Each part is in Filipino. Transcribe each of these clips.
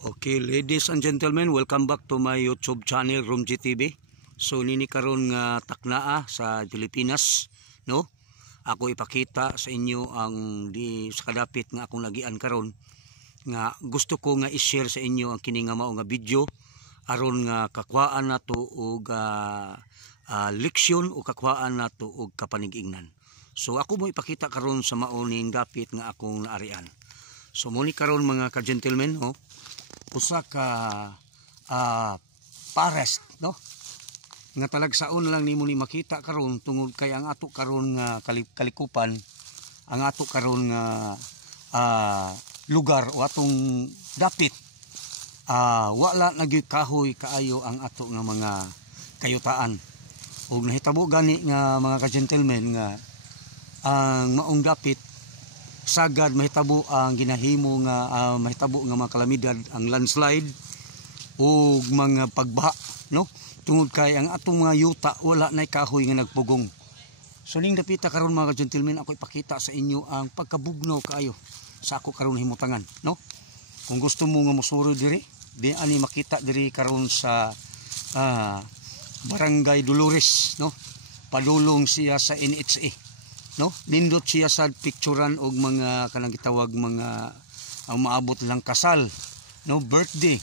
Okay, ladies and gentlemen, welcome back to my YouTube channel Romji TV. So nini karon nga taknaa sa Pilipinas, no? Ako ipakita sa inyo ang di sa kadapit nga akong lagian karon nga gusto ko nga i-share sa inyo ang kini nga mao nga video aron nga kakwaan nato og leksyon o kakwaan nato og kapanigingnan. So ako mo ipakita karon sa mao ning dapit nga akong naarian. So muni karon mga ka-gentlemen, oh, usa ka pares, no, nga talagsaon lang nimo ni makita karon tungod kay ang ato karon nga kalikupan, ang ato karon nga lugar o atong dapit, wala nagyud kahoy kaayo ang ato nga mga kayutaan. Ug nahitabo gani nga mga ka-gentlemen nga ang maong dapit sagad mahitabo ang ginahimo nga mahitabo nga mga kalamidad, ang landslide o mga pagbaha, no, tungod kay ang atong mga yuta wala nay kahoy nga nagpugong. So ning dapita karon mga gentlemen, ako ipakita sa inyo ang pagkabugnaw kaayo sa ako karon himutangan, no. Kung gusto mo nga mosuro diri, di ani makita diri karon sa Barangay Dolores, no, padulong siya sa NHA, no, nindot siya sa picturean og mga kanang gitawag mga ang maabot lang kasal, no, birthday,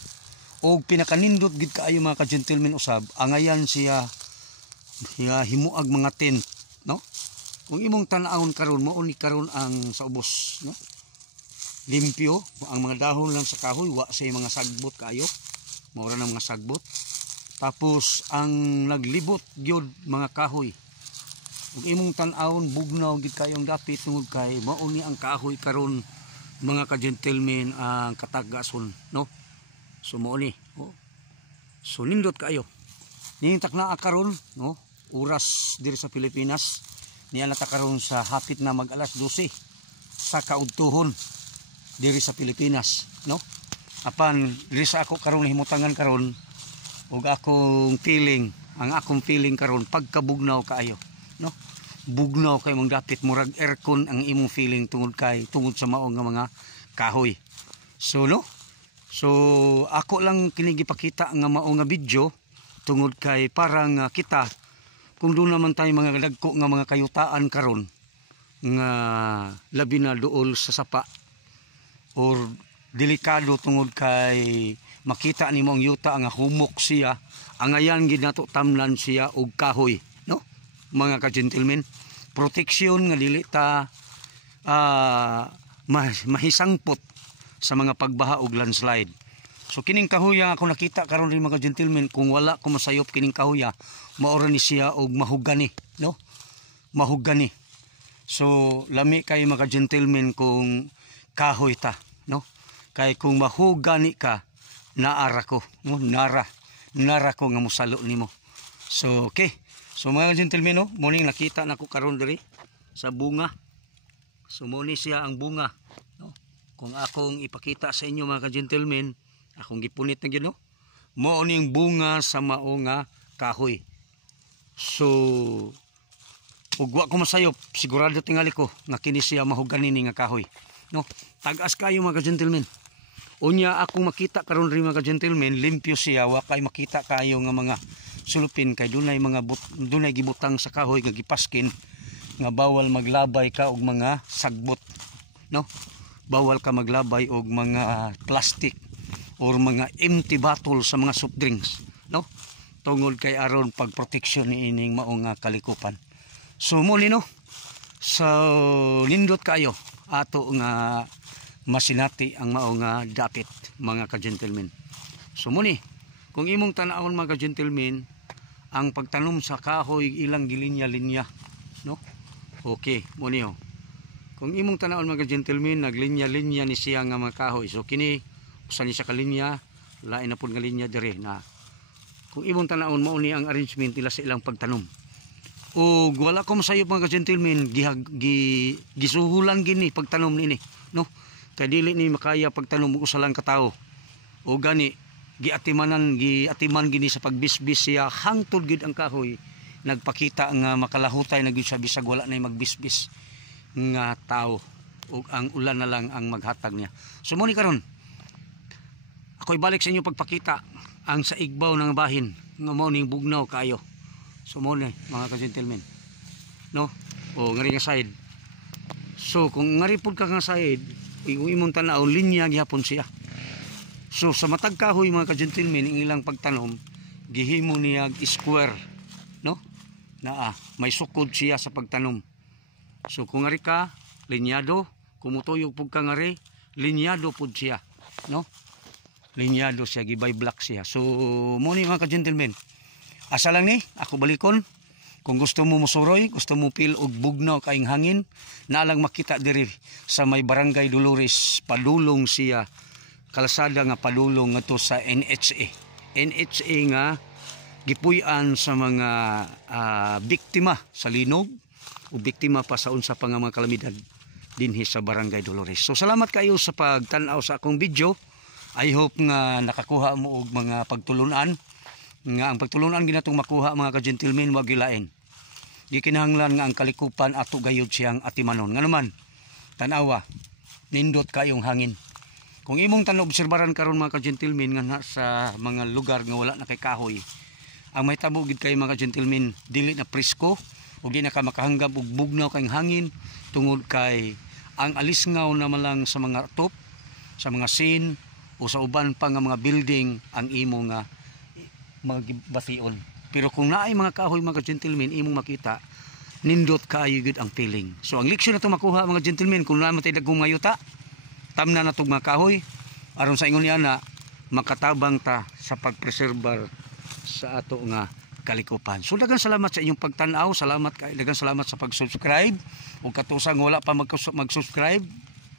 og pinakanindot gid kaayo mga ka-gentlemen usab angayan siya himuag mga tent, no. Kung imong tan-awon karon mao ni karon ang sa ubos, no, limpyo ang mga dahon lang sa kahoy, wa say mga sagbot kaayo, mao ra na mga sagbot. Tapos ang naglibot gyud mga kahoy. Ug imong tan-awon bugnaw gid kayong dapit tungod kay mao ni ang kahoy karon mga ka-gentlemen ang katagason, no. So mao ni, oh. So nindot kayo ning taknaa karon, no, oras diri sa Pilipinas niya nata karon sa hapit na mag alas 12 sa kaudtuhon diri sa Pilipinas, no. Apan diri sa ako karon himutangan karon ug akong feeling, ang akong feeling karon pagkabugnaw kaayo, no. Bugnaw kay mong dapit murag aircon ang imong feeling tungod sa mao nga mga kahoy. So no, so ako lang kini gipakita nga mao nga video tungod kay parang kita kung doon naman tayo mga dagko nga mga kayutaan karon nga labi na duol sa sapa or delikado tungod kay makita nimo ang yuta nga humok siya, angayan gid nato tamlan siya og kahoy, no, mga ka-gentlemen. Proteksyon nga dili ta mahisangpot sa mga pagbaha og landslide. So kining kahoya ako nakita karon rin mga gentlemen, kung wala ko masayop kining kahoya maora ni siya og mahugani, no, mahugani. So lami kay mga gentlemen kung kahoy ta, no, kay kung mahugani ka naara ko, no, nara ko nga musalo nimo. So okay. So mga gentlemen, no, morning nakita nako karon diri sa bunga. So mo ni siya ang bunga, no. Kung akong ipakita sa inyo mga gentlemen, akong gipunit na gyud, no, mo ni ang bunga sa mao nga kahoy. So ug wa ko masayop, sigurado tingali ko nga kini siya mahugani ni nga kahoy, no. Tag-as kayo mga gentlemen. Unya akong makita karon ri mga gentlemen, limpyo siya, wa kay makita kayo nga mga sulupin kay dunay mga dunay gibutang sa kahoy nga gipaskin nga bawal maglabay ka og mga sagbot, no. Bawal ka maglabay og mga plastic or mga empty bottle sa mga soft drinks, no, tungod kay aron pagproteksyon ni ining mao nga kalikupan. So muli, no, so nindot kayo ato nga masinati ang mao nga dapit mga ka-gentlemen. So muni kung imong tan-awon mga ka-gentlemen, ang pagtanom sa kahoy ilang gilinya-linya, no. Okay, muni ho. Kung imong tan-awon mga gentlemen, naglinya-linya ni siya nga mga kahoy. So kini usa ni sa kalinya, lain na pud nga linya dire na. Kung imong tan-awon mao ni ang arrangement nila sa ilang pagtanom. O wala ko masayop mga gentlemen, gisuhulan gini pagtanom nini, no. Kay dili ni makaya pagtanom og usa lang ka tawo. O gani giatiman gini sa pagbisbis siya hangtod gid ang kahoy nagpakita nga makalahutay na gid siya bisag wala nay magbisbis nga tao ug ang ulan na lang ang maghatag niya. So mo ni karon ako ibalik sa inyo pagpakita ang sa igbaw ng bahin nga mao ning bugnaw kayo. So mo ni mga ka-gentlemen, no? O ngari nga side. So kung ngari pud ka nga side, imong tanaw linya gihapon siya. So sa matag kahoy mga ka-gentlemen, ang ilang pagtanom gihimo niya square, no? May sukod siya sa pagtanom. So kung ngari ka linyado, kumutuyog pud ka ngari, linyado pud siya, no? Linyado siya, gibay black siya. So mo ni mga ka-gentlemen, asa lang ni ako balikon. Kung gusto mo musuroy, gusto mo pil og bugnaw kaing hangin, nalang makita diri sa may Barangay Dolores, padulong siya, kalsada nga padulong nga to sa NHA. NHA nga gipuy-an sa mga biktima sa linog o biktima pa sa unsa pa nga mga kalamidad dinhi sa Barangay Dolores. So salamat kayo sa pagtan-aw sa akong video. I hope nga nakakuha mo og mga pagtulunan. Nga ang pagtulunan ginatong makuha mga ka-gentlemen, wag gilain. Di kinahanglan nga ang kalikupan ato gayud siyang atimanon. Nga naman, tanawa, nindot kayong hangin. Kung imong tan-obserbaran karon mga ka-gentlemen nga sa mga lugar nga wala na kay kahoy, ang may tabo gid kay mga ka-gentlemen, dili na presko o di na ka makahanggap og bugnaw kayong hangin tungod kay ang alisngaw na malang sa mga top, sa mga sin o sa uban pa nga mga building ang imo nga magbation. Pero kung naay mga kahoy mga gentlemen imong makita, nindot kaayo gid ang feeling. So ang leksyon na to makuha mga gentlemen, kung naman tayo dagkong ngayuta, tamna na tong mga kahoy aron sa ingon niya na makatabang ta sa pagpreserbar sa ato nga kalikupan. So daghang salamat sa inyong pagtan-aw, daghang salamat sa pag-subscribe. Ug katusang wala pa mag-subscribe,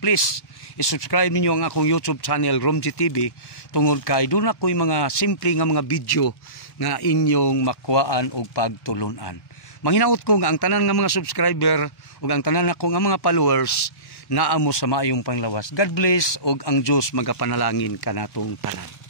please i-subscribe ninyo ang akong YouTube channel Romji TV tungod kay doon ako'y mga simple nga mga video nga inyong makuhaan og pagtulunan. Manghinaot ko nga ang tanan nga mga subscriber ug ang tanan ako nga mga followers naa mo sa maayong panglawas. God bless ug ang Dios magapanalangin kanatong tanan.